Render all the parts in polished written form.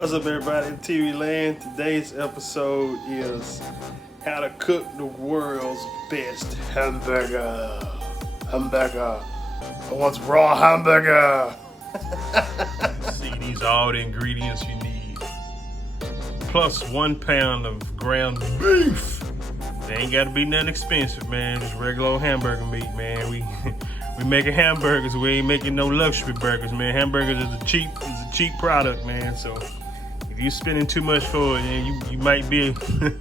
What's up, everybody in TV land? Today's episode is how to cook the world's best hamburger. I want raw hamburger. See, these are all the ingredients you need. Plus 1 pound of ground beef. They ain't gotta be nothing expensive, man. Just regular old hamburger meat, man. We making hamburgers. We ain't making no luxury burgers, man. Hamburgers is a cheap product, man. So if you spending too much for it, then you might be on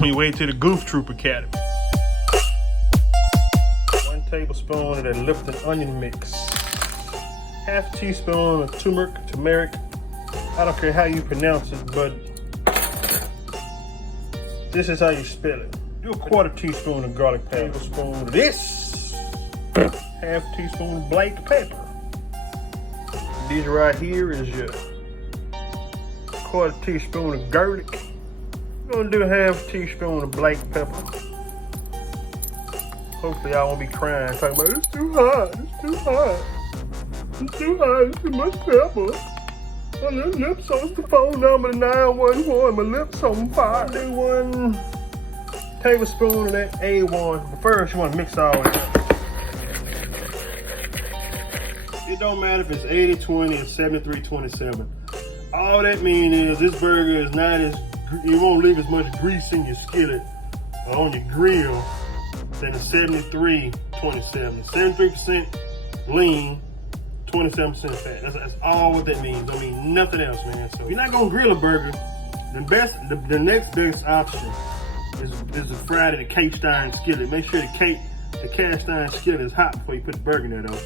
your way to the Goof Troop Academy. 1 tablespoon of that Lipton onion mix. Half a teaspoon of turmeric. I don't care how you pronounce it, but this is how you spell it. Do a 1/4 teaspoon of garlic powder. Tablespoon of this. Half a teaspoon of black pepper. This right here is your 1/4 teaspoon of garlic. I'm gonna do half a teaspoon of black pepper. Hopefully I won't be crying talking about it's too hot, it's too much pepper. My lips on the phone number 911, my lips on fire. Do 1 tablespoon of that A1. But first you wanna mix all that. It don't matter if it's 80-20 or 73-27. All that means is this burger is not as, you won't leave as much grease in your skillet or on your grill than a 73-27. 73% lean, 27% fat. That's all what that means. Don't mean nothing else, man. So if you're not gonna grill a burger, the next best option is to fry it in a cast iron skillet. Make sure the cast iron skillet is hot before you put the burger in there, though.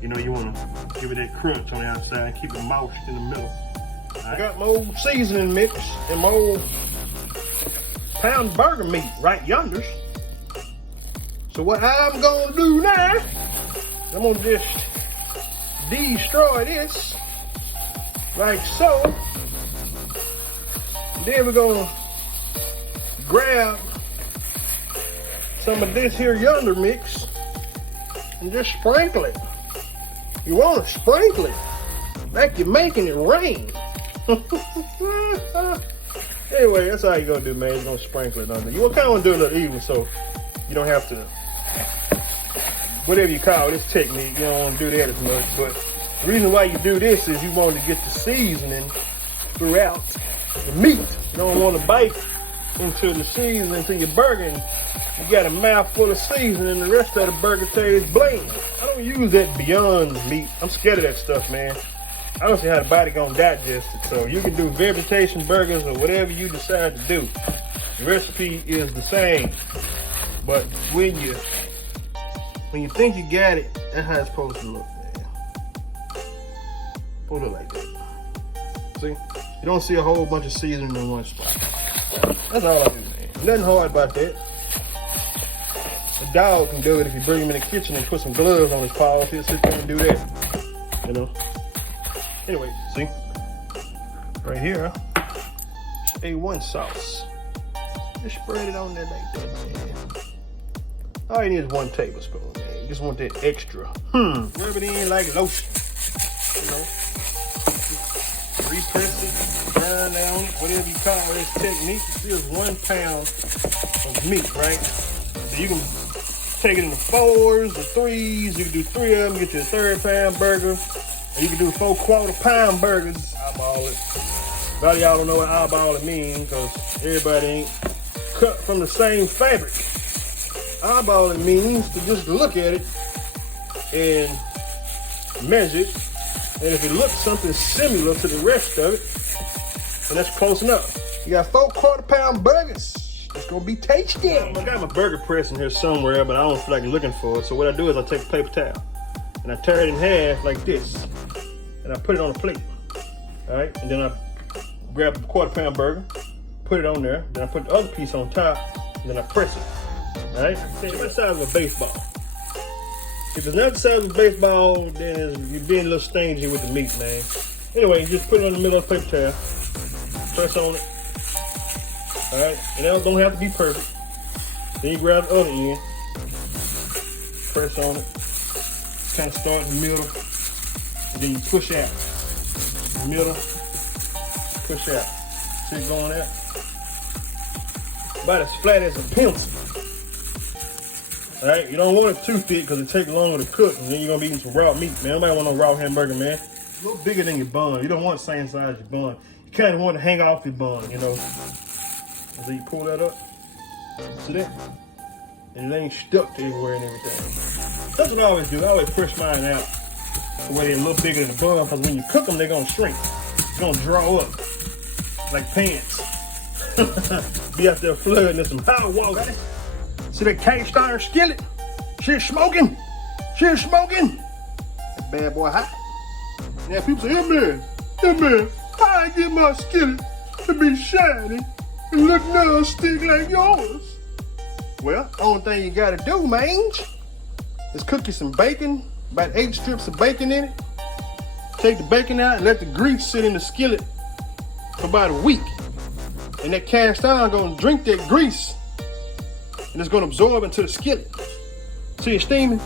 You know, you wanna give it that crunch on the outside and keep it moist in the middle. I got my old seasoning mix and my old pound burger meat right yonder. So what I'm gonna do now, I'm gonna just destroy this like so. Then we're gonna grab some of this here yonder mix and just sprinkle it. You wanna sprinkle it like you're making it rain. Anyway, that's how you gonna do, man. You're gonna sprinkle it under. You kind of want to do it a little even so you don't have to, whatever you call this technique, you don't want to do that as much. But the reason why you do this is you want to get the seasoning throughout the meat. You don't want to bite into the seasoning into your burger and you got a mouthful of seasoning and the rest of the burger tastes bland. I don't use that Beyond meat. I'm scared of that stuff, man. I don't see how the body gonna digest it. So you can do vegetation burgers or whatever you decide to do. The recipe is the same. But when you think you got it, that's how it's supposed to look, man. Put it like that. See? You don't see a whole bunch of seasoning in one spot. That's all I do, man. Nothing hard about that. The dog can do it if you bring him in the kitchen and put some gloves on his paws. He'll sit there and do that. You know? Anyway, see? Right here, it's A1 sauce. Just spread it on there like that, man. All you need is 1 tablespoon, man. You just want that extra. Rub it in like lotion. You know? Repress it, burn down it, whatever you call this technique. It's still 1 pound of meat, right? So you can take it in the 4s, the 3s. You can do 3 of them, get you a 3rd pound burger. Or you can do 4 1/4 pound burgers. Eyeball it. A lot of y'all don't know what eyeball it means because everybody ain't cut from the same fabric. Eyeball it means to just look at it and measure it. And if it looks something similar to the rest of it, then that's close enough. You got 4 1/4 pound burgers. It's gonna be tasty. I got my burger press in here somewhere, but I don't feel like looking for it. So what I do is I take a paper towel and I tear it in half like this. And I put it on a plate. All right, and then I grab a 1/4 pound burger, put it on there, then I put the other piece on top, and then I press it. All right, it's the size of a baseball. If it's not the size of a baseball, then you're being a little stingy with the meat, man. Anyway, you just put it on the middle of the paper towel, press on it. All right, and that don't have to be perfect. Then you grab the other end, press on it, kind of start in the middle, and then you push out. Middle, push out. See it going out? About as flat as a pencil. All right, you don't want it too thick because it takes longer to cook, and then you're gonna be eating some raw meat, man. Nobody want no raw hamburger, man. A little bigger than your bun. You don't want the same size as your bun. You kind of want to hang off your bun, you know. And so you pull that up. See that? And it ain't stuck everywhere and everything. That's what I always do. I always push mine out the way they're a little bigger than the bun, because when you cook them, they're gonna shrink. They're gonna draw up like pants. Be out there flooding in some hot water. See that cast iron skillet? Shit smoking. Shit smoking. That bad boy hot. Now people say, hey man, how I get my skillet to be shiny and look nasty like yours? Well, only thing you gotta do, man, is cook you some bacon, about 8 strips of bacon in it. Take the bacon out and let the grease sit in the skillet for about a week. And that cast iron gonna drink that grease and it's gonna absorb into the skillet. See it steaming?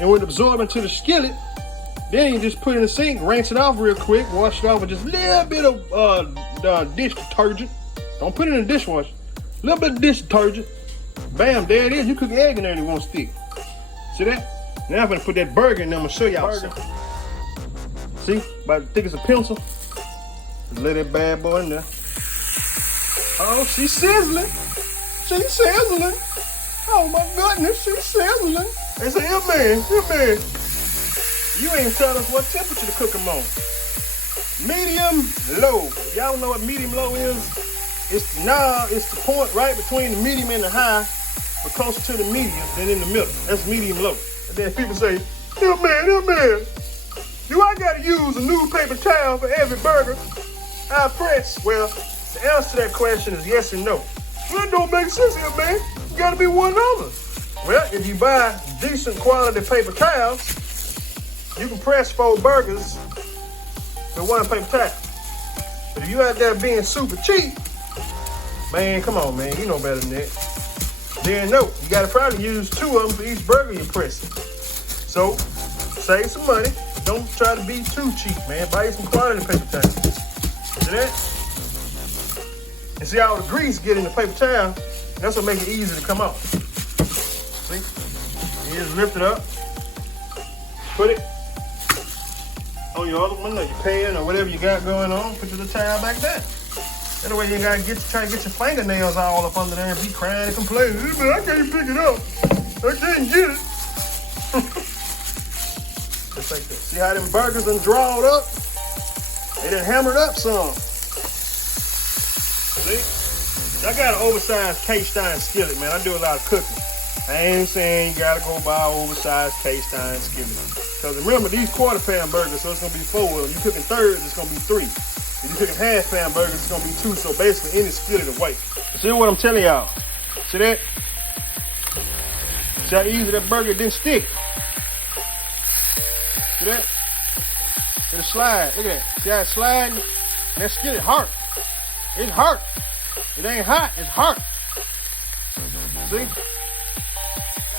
And when it absorbs into the skillet, then you just put it in the sink, rinse it off real quick, wash it off with just a little bit of dish detergent. Don't put it in the dishwasher. A little bit of dish detergent. Bam, there it is. You cook an egg in there and it won't stick. See that? Now I'm gonna put that burger in there. I'm gonna show y'all something. See? About as thick as a pencil. Just lay that bad boy in there. Oh, she's sizzling. She's sizzling. Oh my goodness, she's sizzling. They say, here man, you ain't tell us what temperature to cook them on. Medium low. Y'all know what medium low is? It's the point right between the medium and the high, but closer to the medium than in the middle. That's medium low. And then people say, here man, do I gotta use a new paper towel for every burger I press? Well, the answer to that question is yes and no. That don't make sense here, man. You gotta be one other. Well, if you buy decent quality paper towels, you can press 4 burgers with 1 paper towel. But if you out there being super cheap, man, come on, man, you know better than that. Then no, you gotta probably use 2 of them for each burger you're pressing. So, save some money. Don't try to be too cheap, man. Buy you some quality paper towels. See that? And see how the grease get in the paper towel? That's what makes it easy to come out. See? You just lift it up, put it on your other one or your pan or whatever you got going on, put your towel back there. That way you ain't gotta try to get your fingernails all up under there and be crying and complaining. I can't pick it up. I can't get it. Just like that. See how them burgers done drawed up? They done hammered up some. See? I got an oversized cast iron skillet, man. I do a lot of cooking. I ain't saying you gotta go buy an oversized cast iron skillet. Because remember, these quarter-pound burgers, so it's gonna be 4. If you're cooking thirds, it's gonna be 3. If you're cooking half-pound burgers, it's gonna be 2. So basically, any skillet will white. See what I'm telling y'all? See that? See how easy that burger didn't stick? See that? It'll slide. Look at that. See how it's sliding? And that skillet hard. It's hard. It ain't hot. It's hard. See?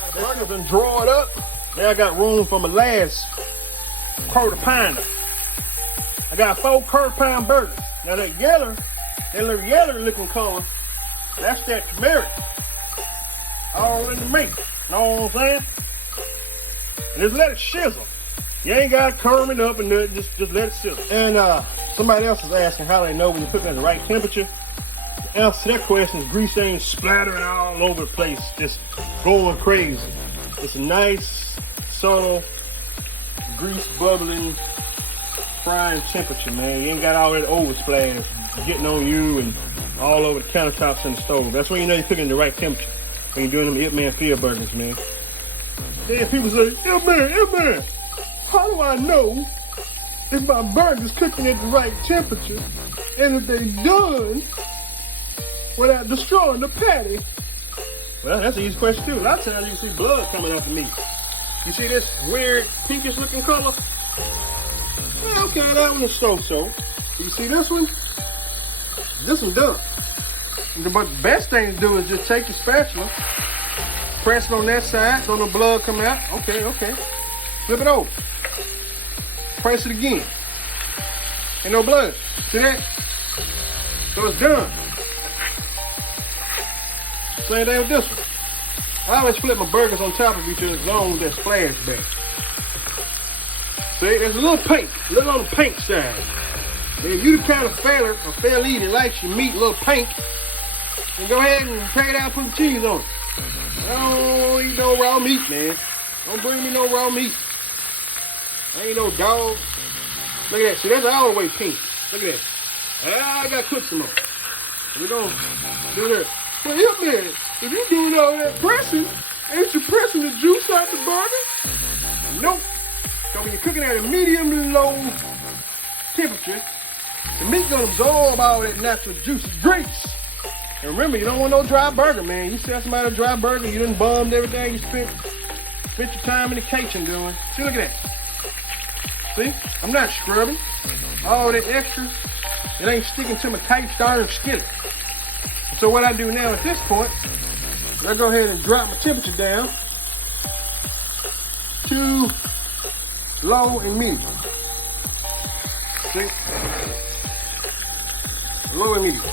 The burger's been drawn up. Now I got room for my last quarter pounder. I got 4 quarter-pound burgers. Now that little yellow looking color, that's that turmeric. All in the meat. Know what I'm saying? And just let it sizzle. You ain't got to curm it up and nothing, just let it sizzle. And somebody else is asking how they know when you're cooking at the right temperature. The answer to that question is grease ain't splattering all over the place, just going crazy. It's a nice, subtle, grease bubbling, frying temperature, man. You ain't got all that oversplash getting on you and all over the countertops and the stove. That's when you know you're cooking the right temperature. When you're doing them Ip Man field burgers, man. Then people say, Ip Man, how do I know if my burger's cooking at the right temperature and if they done without destroying the patty? Well, that's an easy question too. A lot of times you see blood coming out the meat. You see this weird pinkish looking color? Well, okay, that one is so-so. You see this one? This one done. But the best thing to do is just take your spatula, press it on that side, so no blood come out. Okay. Flip it over. Press it again. Ain't no blood. See that? So it's done. Same thing with this one. I always flip my burgers on top of each other as long as there's flashback. See, there's a little pink, a little on the pink side. And if you the kind of fella or fella that likes your meat a little pink, then go ahead and take it out and put the cheese on it. I don't eat no raw meat, man. Don't bring me no raw meat. I ain't no dog. Look at that. See, that's all the way pink. Look at that. I gotta cook some more. We're gonna do that. But yeah, man, if you doing all that pressing, ain't you pressing the juice out the burger? Nope. So when you're cooking at a medium to low temperature, the meat gonna absorb all that natural juicy grease. And remember, you don't want no dry burger, man. You sell somebody a dry burger, you done bummed everything you spent your time in the kitchen doing. See, look at that. See, I'm not scrubbing. All that extra, it ain't sticking to my cast iron skillet. So what I do now at this point, I go ahead and drop my temperature down to low and medium. See? Low and medium.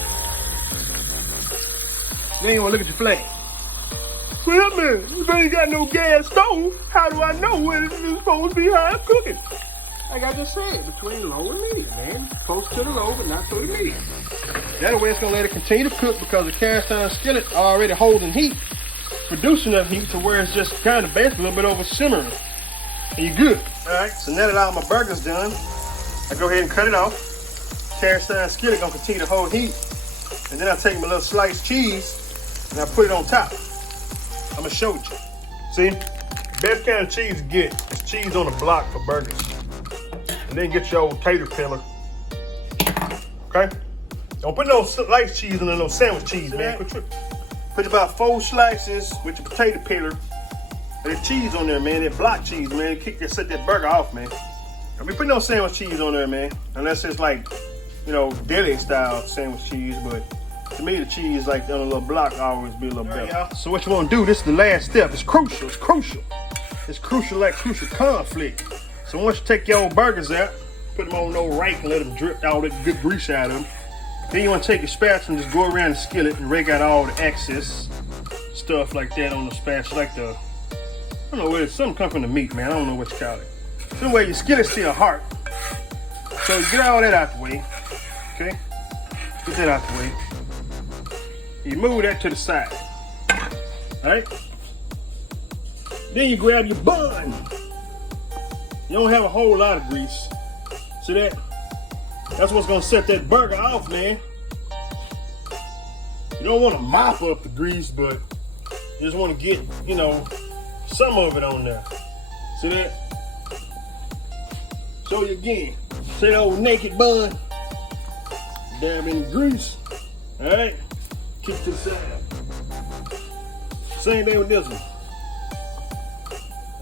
Then you want to look at your flame. Well, man, if I ain't got no gas stove, how do I know when it's supposed to be high cooking? Like I just said, between low and medium, man. Close to the low, but not to the medium. That way it's going to let it continue to cook because the cast iron skillet already holding heat, producing enough heat to where it's just kind of basically a little bit over simmering. And you're good. All right, so now that all my burger's done, I go ahead and cut it off. Cast iron skillet going to continue to hold heat. And then I take my little sliced cheese and I put it on top. I'm going to show you. See, best kind of cheese to get is cheese on the block for burgers. And then get your old tater pillar. Okay? Don't put no sliced cheese in no sandwich cheese, man. Put about 4 slices with your potato peeler. And the cheese on there, man. That block cheese, man. Set that burger off, man. Don't be putting no sandwich cheese on there, man. Unless it's like, you know, deli style sandwich cheese. But to me, the cheese like on a little block always be a little better. Right, so what you want to do, this is the last step. It's crucial. It's crucial. It's crucial like crucial conflict. So once you take your old burgers out, put them on no rake and let them drip all that good grease out of them. Then you want to take your spatula and just go around the skillet and rake out all the excess stuff like that on the spatula, like the, I don't know what it's, something come from the meat, man. I don't know what you call it. So anyway, your skillet's still hard. So you get all that out the way, okay? Get that out the way. You move that to the side, all right? Then you grab your bun. You don't have a whole lot of grease. See that? That's what's gonna set that burger off, man. You don't want to mop up the grease, but you just want to get, you know, some of it on there. See that? Show you again. See that old naked bun? Dab in the grease. All right? Keep it to the side. Same thing with this one.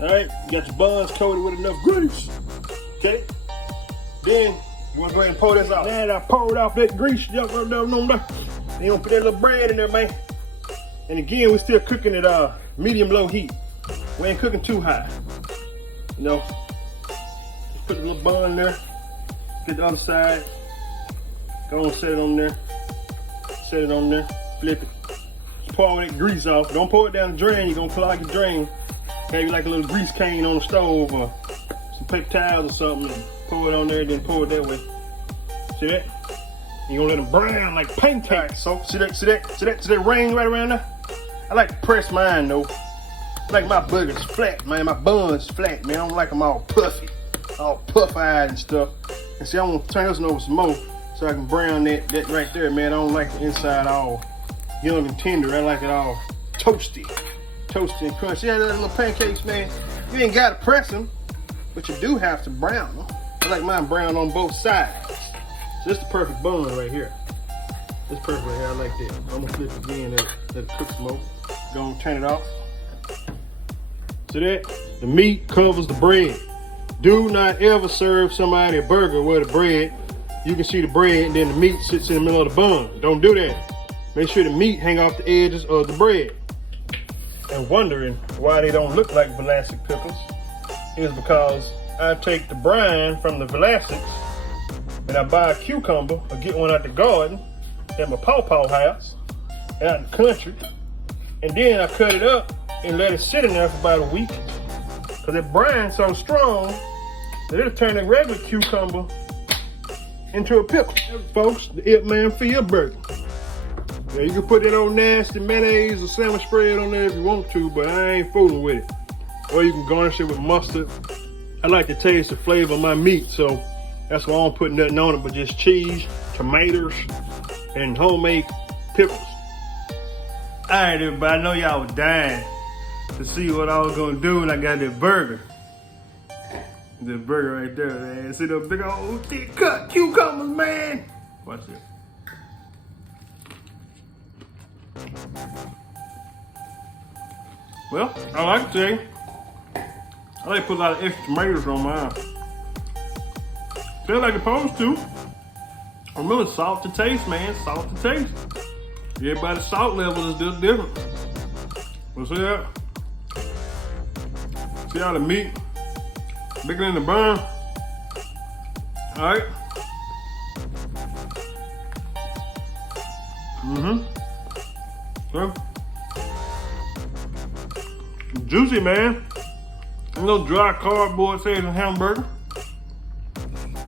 All right, you got your buns coated with enough grease. Okay? Then you want to go ahead and pour this off. Now that I poured off that grease, then you want to put that little bread in there, man. And again, we're still cooking at medium-low heat. We ain't cooking too high. You know, just put the little bun in there. Get the other side. Go on, set it on there. Set it on there. Flip it. Just pour all that grease off. Don't pour it down the drain. You're going to clog your drain. Maybe like a little grease cane on the stove or some paper towels or something. And pour it on there, then pour it that way. See that? You're gonna let them brown like pancakes. Right, so see that ring right around there? I like to press mine though. I like my burgers flat, man. My buns flat, man. I don't like them all puffy, all puff-eyed and stuff. And see, I want to turn this one over some more so I can brown that right there, man. I don't like the inside all young and tender. I like it all toasty and crunchy. Yeah, those little pancakes, man. You ain't gotta press them, but you do have to brown them. I like mine brown on both sides. So this is the perfect bun right here. This perfect right here, I like that. I'm gonna flip again, let it cook some more. Go and turn it off. See that? The meat covers the bread. Do not ever serve somebody a burger with the bread. You can see the bread and then the meat sits in the middle of the bun. Don't do that. Make sure the meat hang off the edges of the bread. And wondering why they don't look like Vlasic pickles is because I take the brine from the Vlasics and I buy a cucumber or get one out the garden at my pawpaw house out in the country. And then I cut it up and let it sit in there for about a week. Cause it brines so strong that it'll turn a regular cucumber into a pickle. Folks, the It Man for your burger. Yeah, you can put that old nasty mayonnaise or sandwich spread on there if you want to, but I ain't fooling with it. Or you can garnish it with mustard. I like to taste the flavor of my meat, so that's why I don't put nothing on it but just cheese, tomatoes, and homemade pickles. All right, everybody, I know y'all was dying to see what I was gonna do when I got that burger. The burger right there, man. See those big old thick cut cucumbers, man. Watch this. Well, I like to say, I like to put a lot of extra tomatoes on mine. Feel like it's supposed to. Remember, salt to taste, man. Salt to taste. Everybody's salt level is just different. Well, see that? See how the meat bigger than the bun? All right. So, juicy, man. No dry cardboard saying hamburger.